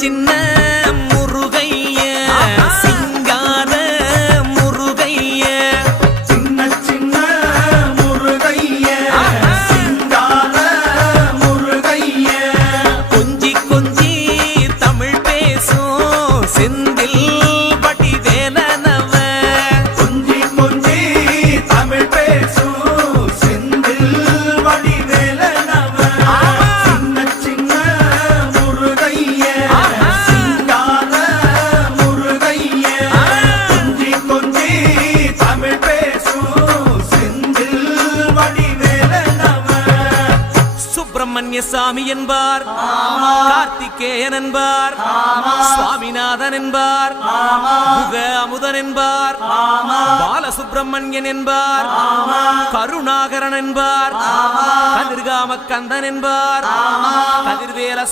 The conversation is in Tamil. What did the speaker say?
சின்ன முருகைய சிங்கார முருகைய சின்ன சின்ன முருகைய சிங்கார முருகைய கொஞ்சி கொஞ்சி தமிழ் பேசும் செந்தில் வடிவேலனவ கொஞ்சி கொஞ்சி தமிழ் பேசும் செந்தில் வடிவேலனவ சின்ன சின்ன முருகைய சிங்கார முருகைய கொஞ்சி கொஞ்சி தமிழ் பேசும் செந்தில் வடிவேலனவ சுப்பிரமணிய சாமி என்பார், கார்த்திகேயன் என்பார், சுவாமிநாதன் என்பார், முக அமுதன் என்பார், பாலசுப்பிரமணியன் என்பார், கருணாகரன் என்பார், கதிர்காம கந்தன் என்பார், கதிர்வேல